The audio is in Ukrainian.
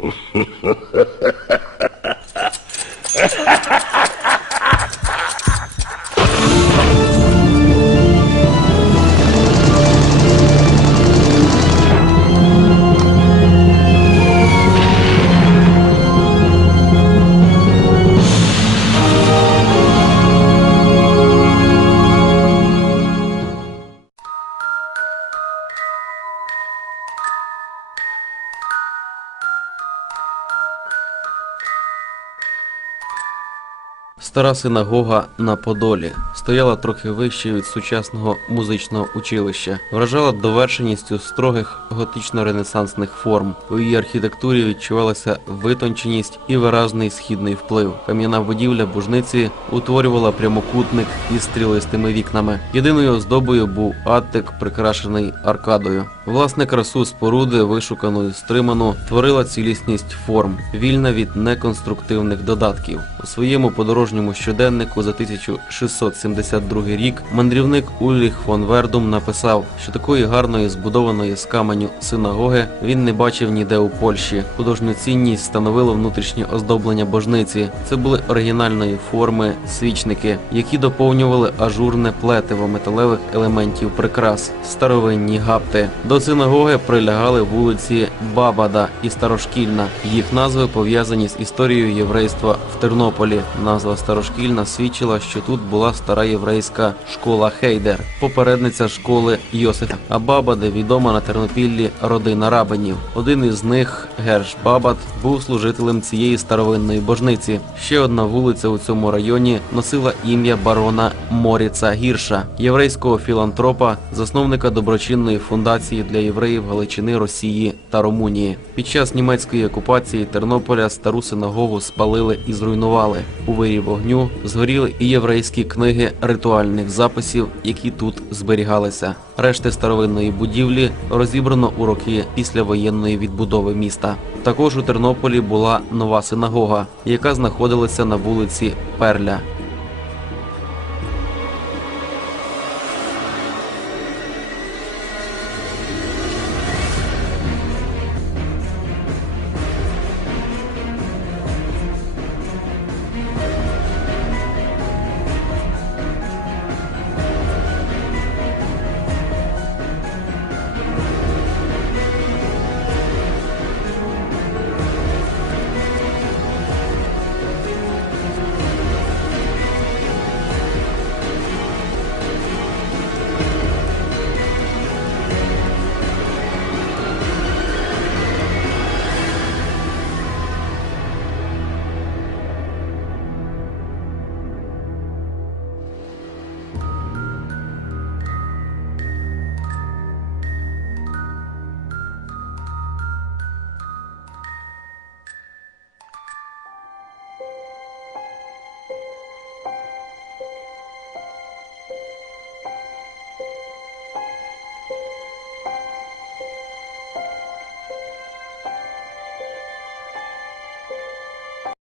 Ha ha ha! Стара синагога на Подолі стояла трохи вище від сучасного музичного училища, вражала довершеністю строгих готично-ренесансних форм. У її архітектурі відчувалася витонченість і виразний східний вплив. Кам'яна будівля бужниці утворювала прямокутник із стрілистими вікнами. Єдиною оздобою був аттик, прикрашений аркадою. Власне красу споруди, вишукану і стриману, творила цілісність форм, вільна від неконструктивних додатків. У своєму подорожньому щоденнику за 1672 рік мандрівник Ульріх фон Вердум написав, що такої гарної збудованої з каменю синагоги він не бачив ніде у Польщі. Художню цінність становило внутрішнє оздоблення божниці. Це були оригінальної форми свічники, які доповнювали ажурне плетиво металевих елементів прикрас, старовинні гапти. До синагоги прилягали вулиці Бабада і Старошкільна. Їх назви пов'язані з історією єврейства в Тернополі. Назва Старошкільна свідчила, що тут була стара єврейська школа Хейдер, попередниця школи Йосифа. А Бабаде відома на Тернопіллі родина рабинів. Один із них, Герш Бабад, був служителем цієї старовинної божниці. Ще одна вулиця у цьому районі носила ім'я барона Моріца Гірша, єврейського філантропа, засновника доброчинної фундації для євреїв Галичини, Росії та Румунії. Під час німецької окупації Тернополя стару синагогу спалили і зруйнували. У вирі вогню згоріли і єврейські книги ритуальних записів, які тут зберігалися. Решти старовинної будівлі розібрано у роки післявоєнної відбудови міста. Також у Тернополі була нова синагога, яка знаходилася на вулиці Перля.